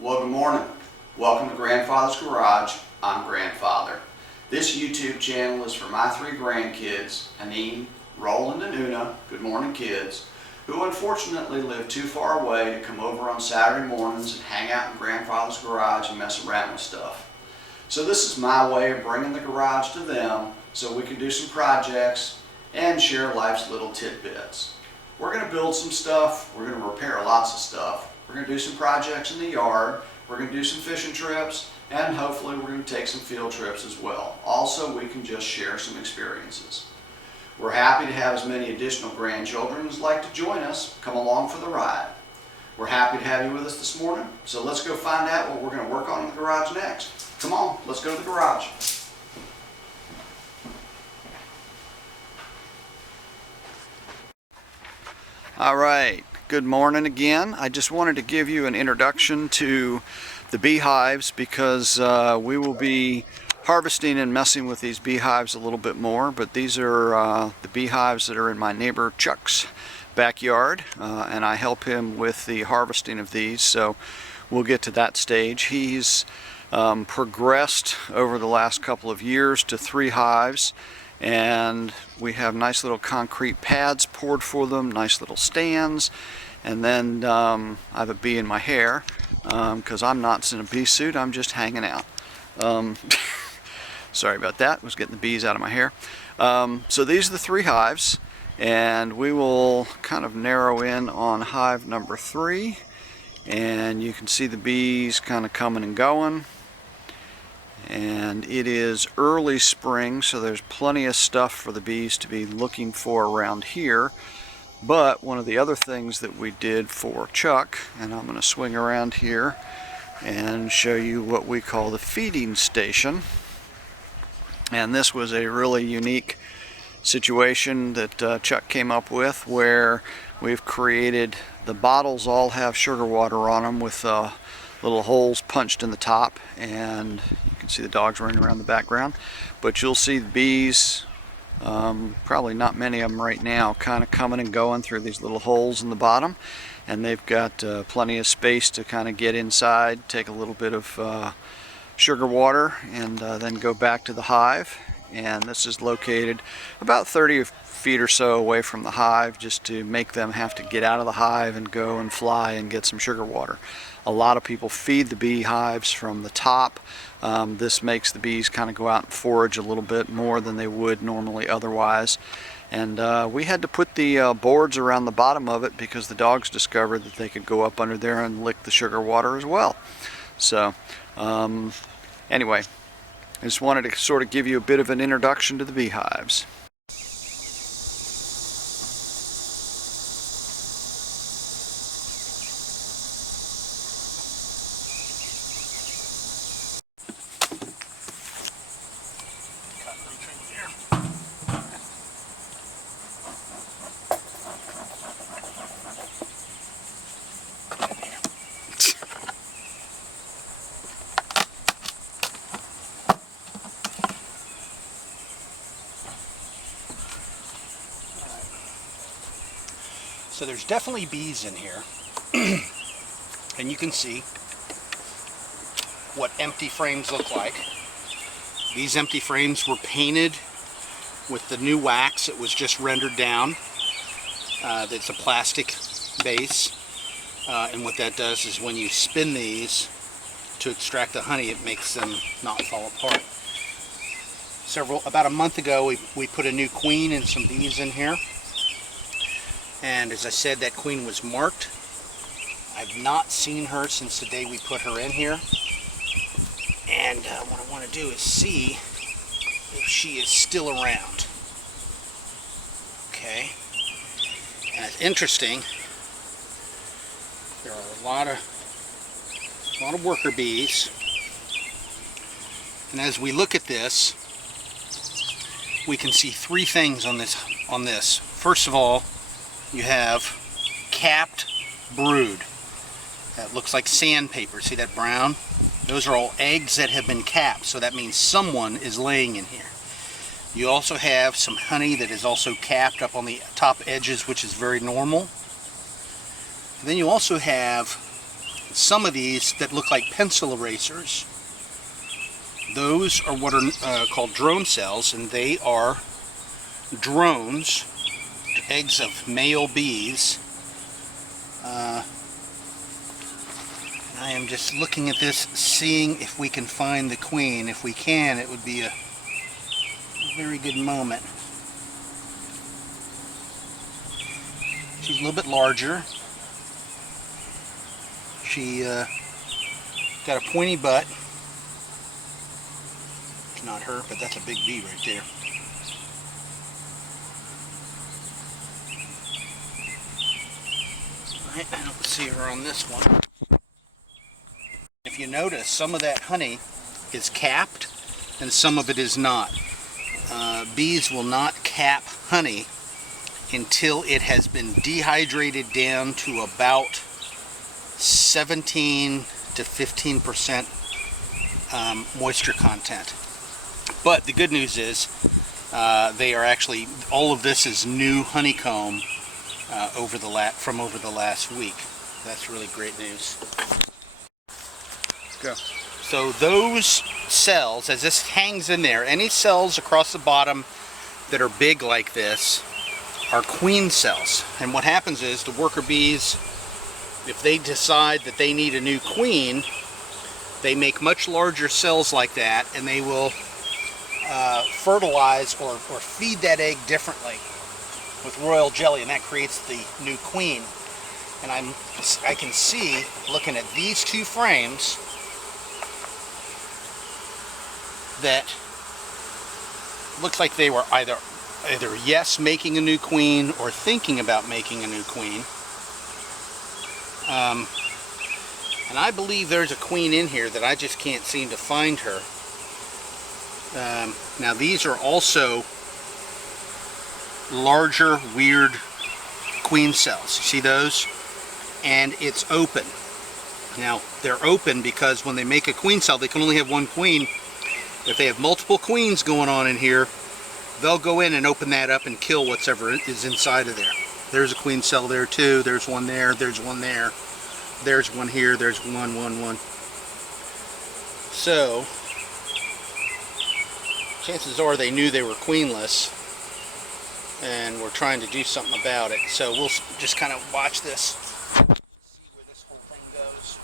Well, good morning. Welcome to Grandfather's Garage. I'm Grandfather. This YouTube channel is for my three grandkids, Anine, Roland, and Una, good morning kids, who unfortunately live too far away to come over on Saturday mornings and hang out in Grandfather's Garage and mess around with stuff. So this is my way of bringing the garage to them so we can do some projects and share life's little tidbits. We're going to build some stuff, we're going to repair lots of stuff, we're going to do some projects in the yard, we're going to do some fishing trips, and hopefully we're going to take some field trips as well. Also, we can just share some experiences. We're happy to have as many additional grandchildren as like to join us, come along for the ride. We're happy to have you with us this morning, so let's go find out what we're going to work on in the garage next. Come on, let's go to the garage. All right, good morning again. I just wanted to give you an introduction to the beehives because we will be harvesting and messing with these beehives a little bit more, but these are the beehives that are in my neighbor Chuck's backyard, and I help him with the harvesting of these, so we'll get to that stage. He's progressed over the last couple of years to 3 hives, and we have nice little concrete pads poured for them, nice little stands, and then I have a bee in my hair because I'm not in a bee suit, I'm just hanging out. Sorry about that, I was getting the bees out of my hair. So these are the 3 hives, and we will kind of narrow in on hive number 3, and you can see the bees kind of coming and going. And it is early spring, so there's plenty of stuff for the bees to be looking for around here. But one of the other things that we did for Chuck, and I'm going to swing around here and show you what we call the feeding station. And this was a really unique situation that Chuck came up with, where we've created, the bottles all have sugar water on them with little holes punched in the top, and you can see the dogs running around the background, but you'll see the bees, probably not many of them right now, kind of coming and going through these little holes in the bottom, and they've got plenty of space to kind of get inside, take a little bit of sugar water, and then go back to the hive. And this is located about 30 feet or so away from the hive, just to make them have to get out of the hive and go and fly and get some sugar water. A lot of people feed the beehives from the top. This makes the bees kind of go out and forage a little bit more than they would normally otherwise. And we had to put the boards around the bottom of it because the dogs discovered that they could go up under there and lick the sugar water as well. So anyway, I just wanted to sort of give you a bit of an introduction to the beehives. So there's definitely bees in here, and you can see what empty frames look like. These empty frames were painted with the new wax that was just rendered down. That's a plastic base, and what that does is when you spin these to extract the honey, it makes them not fall apart. About a month ago, we put a new queen and some bees in here. And as I said, that queen was marked. I've not seen her since the day we put her in here. And what I want to do is see if she is still around. Okay. And it's interesting. There are a lot of worker bees. And as we look at this, we can see 3 things on this. First of all, you have capped brood. That looks like sandpaper. See that brown? Those are all eggs that have been capped, so that means someone is laying in here. You also have some honey that is also capped up on the top edges, which is very normal. And then you also have some of these that look like pencil erasers. Those are what are called drone cells, and they are drones, eggs of male bees. I am just looking at this, seeing if we can find the queen. If we can, it would be a very good moment. She's a little bit larger. She got a pointy butt. It's not her, but that's a big bee right there. I don't see her on this one. If you notice, some of that honey is capped and some of it is not. Bees will not cap honey until it has been dehydrated down to about 17 to 15% moisture content. But the good news is they are actually, all of this is new honeycomb from over the last week. That's really great news. Go. So those cells, as this hangs in there, any cells across the bottom that are big like this are queen cells. And what happens is the worker bees, if they decide that they need a new queen, they make much larger cells like that, and they will fertilize or feed that egg differently with royal jelly, and that creates the new queen. And I can see, looking at these two frames, that looks like they were either yes, making a new queen, or thinking about making a new queen. And I believe there's a queen in here that I just can't seem to find her. Now these are also larger, weird queen cells. You see those? And it's open. Now they're open because when they make a queen cell, they can only have one queen. If they have multiple queens going on in here, they'll go in and open that up and kill whatever is inside of there. There's a queen cell there too. There's one there. There's one there. There's one here. There's one. So chances are they knew they were queenless and were trying to do something about it. So we'll just kind of watch this, see where this whole thing goes.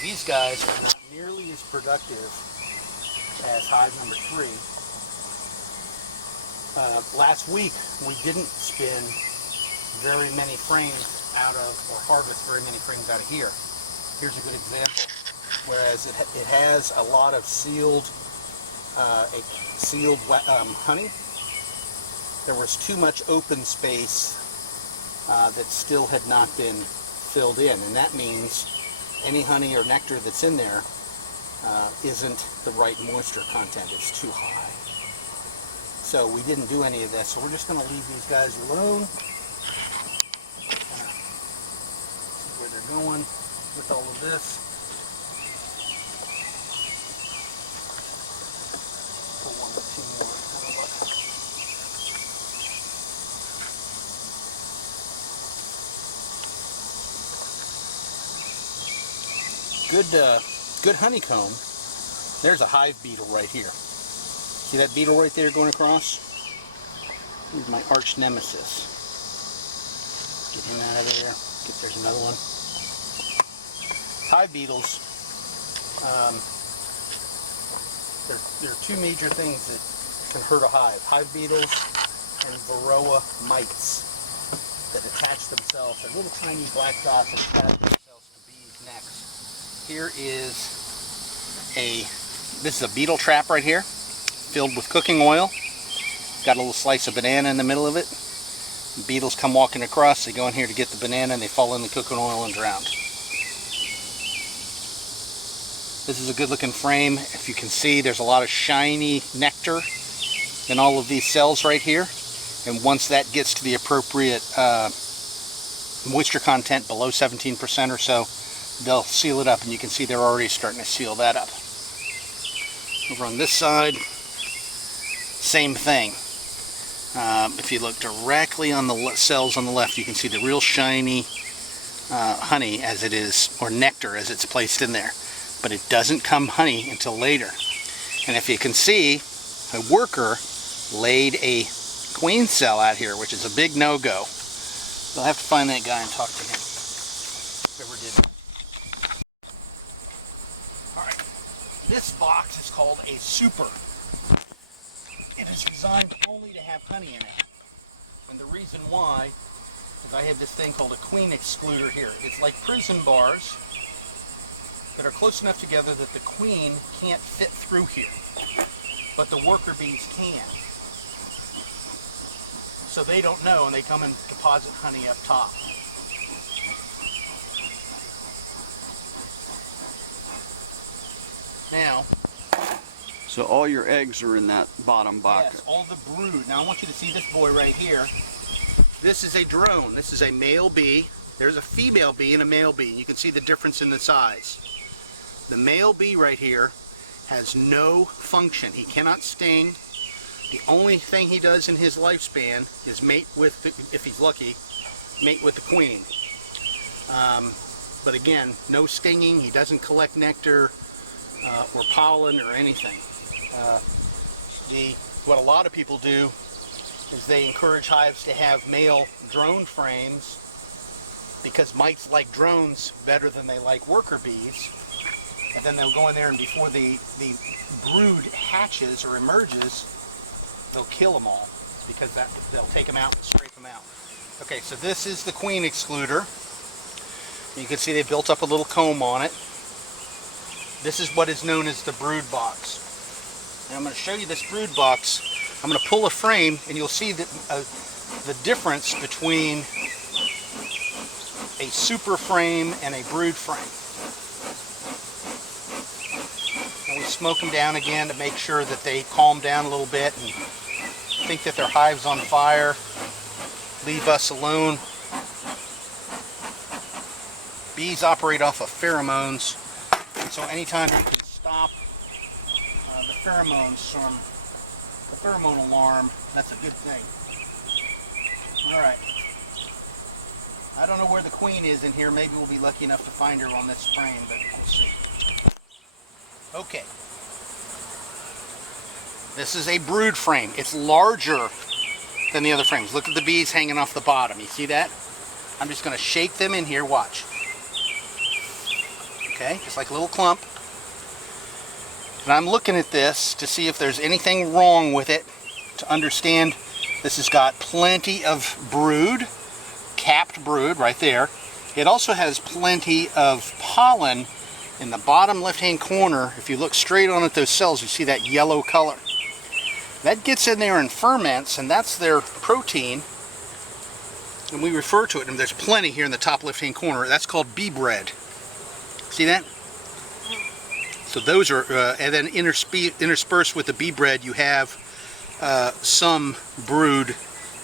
These guys are not nearly as productive as hive number 3. Last week we didn't spin very many frames out of, or harvest very many frames out of here. Here's a good example. Whereas it has a lot of sealed honey, there was too much open space that still had not been filled in, and that means any honey or nectar that's in there isn't the right moisture content. It's too high. So we didn't do any of this. So we're just going to leave these guys alone. See where they're going with all of this. Put one or two more. Good honeycomb. There's a hive beetle right here. See that beetle right there going across? He's my arch nemesis. Get him out of there. There's another one. Hive beetles. There are two major things that can hurt a hive. Hive beetles and varroa mites. that attach themselves. They're little tiny black dots that attach themselves to bees' necks. Here is this is a beetle trap right here, filled with cooking oil. Got a little slice of banana in the middle of it. The beetles come walking across, they go in here to get the banana, and they fall in the cooking oil and drown. This is a good looking frame. If you can see, there's a lot of shiny nectar in all of these cells right here. And once that gets to the appropriate moisture content below 17% or so, they'll seal it up, and you can see they're already starting to seal that up. Over on this side, same thing. If you look directly on the cells on the left, you can see the real shiny honey as it is, or nectar as it's placed in there. But it doesn't come honey until later. And if you can see, a worker laid a queen cell out here, which is a big no-go. They'll have to find that guy and talk to him. Whoever did that. Alright. This box is called a super. It is designed only to have honey in it. And the reason why is I have this thing called a queen excluder here. It's like prison bars that are close enough together that the queen can't fit through here, but the worker bees can. So they don't know, and they come and deposit honey up top. Now, So all your eggs are in that bottom bucket. yes, all the brood. Now I want you to see this boy right here. This is a drone. This is a male bee. There's a female bee and a male bee. You can see the difference in the size. The male bee right here has no function. He cannot sting. The only thing he does in his lifespan is mate with, if he's lucky, mate with the queen. But again, no stinging. He doesn't collect nectar or pollen or anything. What a lot of people do is they encourage hives to have male drone frames because mites like drones better than they like worker bees. And then they'll go in there, and before the brood hatches or emerges, they'll kill them all because they'll take them out and scrape them out. Okay, so this is the queen excluder. You can see they built up a little comb on it. This is what is known as the brood box. Now I'm going to show you this brood box. I'm going to pull a frame, and you'll see that the difference between a super frame and a brood frame. And we smoke them down again to make sure that they calm down a little bit and think that their hive's on fire. Leave us alone. Bees operate off of pheromones, so anytime you can stop the pheromones from the pheromone alarm, that's a good thing. Alright. I don't know where the queen is in here. Maybe we'll be lucky enough to find her on this frame, but we'll see. Okay. This is a brood frame. It's larger than the other frames. Look at the bees hanging off the bottom. You see that? I'm just going to shake them in here. Watch. Okay, just like a little clump. And I'm looking at this to see if there's anything wrong with it, to understand this has got plenty of brood, capped brood right there. It also has plenty of pollen in the bottom left-hand corner. If you look straight on at those cells, you see that yellow color. That gets in there and ferments, and that's their protein. And we refer to it, and there's plenty here in the top left-hand corner. That's called bee bread. See that? So those are, and then interspersed with the bee bread, you have some brood,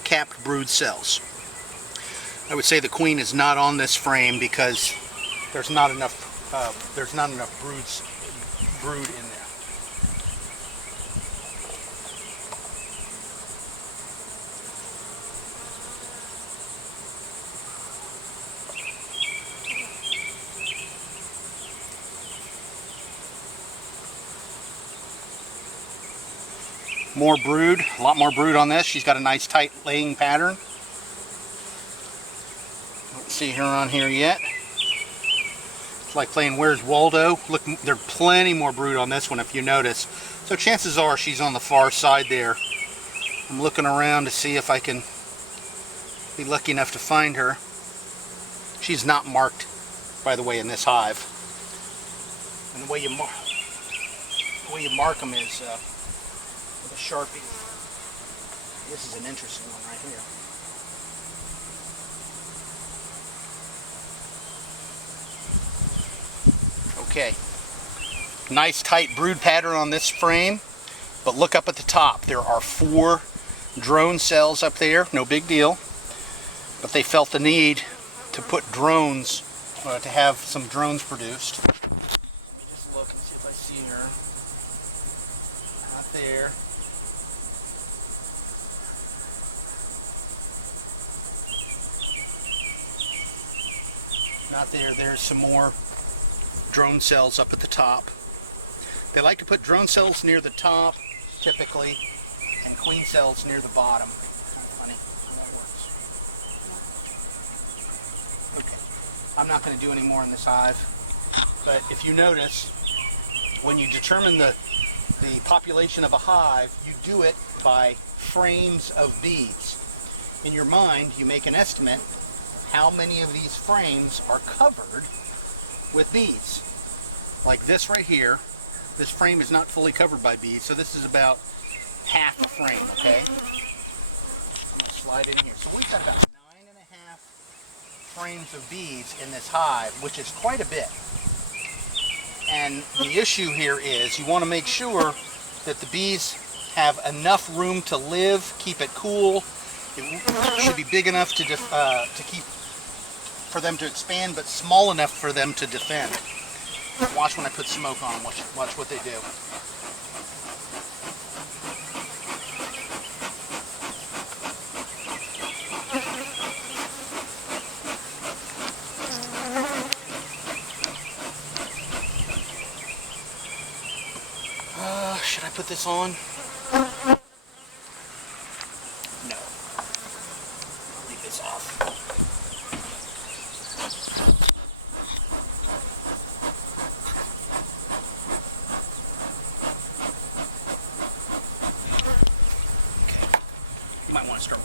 capped brood cells. I would say the queen is not on this frame because there's not enough brood in there. More brood, a lot more brood on this. She's got a nice tight laying pattern. Don't see her on here yet. It's like playing Where's Waldo. Look, there's plenty more brood on this one if you notice. So chances are she's on the far side there. I'm looking around to see if I can be lucky enough to find her. She's not marked, by the way, in this hive. And the way you mark them is with a Sharpie. This is an interesting one right here. Okay, nice tight brood pattern on this frame, but look up at the top. There are 4 drone cells up there, no big deal, but they felt the need to put drones, to have some drones produced. Let me just look and see if I see her. Not there. Not there. There's some more drone cells up at the top. They like to put drone cells near the top, typically, and queen cells near the bottom. Kind of funny how that works. Okay, I'm not going to do any more in this hive, but if you notice, when you determine the population of a hive, you do it by frames of bees. In your mind, you make an estimate how many of these frames are covered with bees. Like this right here, this frame is not fully covered by bees, so this is about half a frame, okay? I'm going to slide in here. So we've got about 9.5 frames of bees in this hive, which is quite a bit. And the issue here is you want to make sure that the bees have enough room to live, keep it cool. It should be big enough to keep, for them to expand, but small enough for them to defend. Watch when I put smoke on them. Watch what they do. Should I put this on? No. I'll leave this off. Might want to start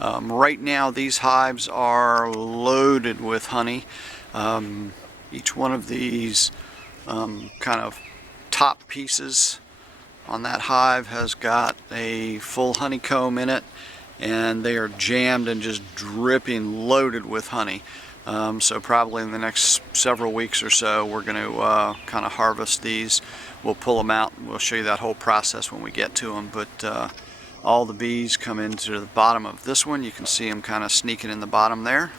walking. Right now these hives are loaded with honey. Each one of these kind of top pieces on that hive has got a full honeycomb in it, and they are jammed and just dripping loaded with honey. So probably in the next several weeks or so we're going to kind of harvest these. We'll pull them out and we'll show you that whole process when we get to them. But all the bees come into the bottom of this one. You can see them kind of sneaking in the bottom there,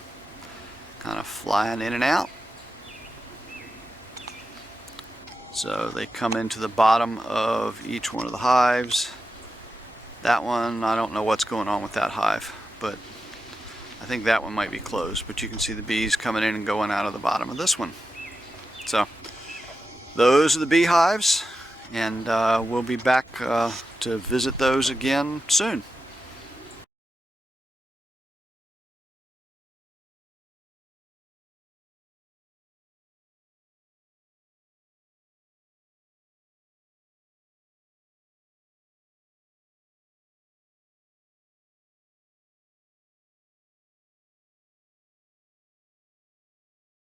kind of flying in and out. So they come into the bottom of each one of the hives. That one, I don't know what's going on with that hive, but I think that one might be closed. But you can see the bees coming in and going out of the bottom of this one. So those are the beehives, and we'll be back to visit those again soon.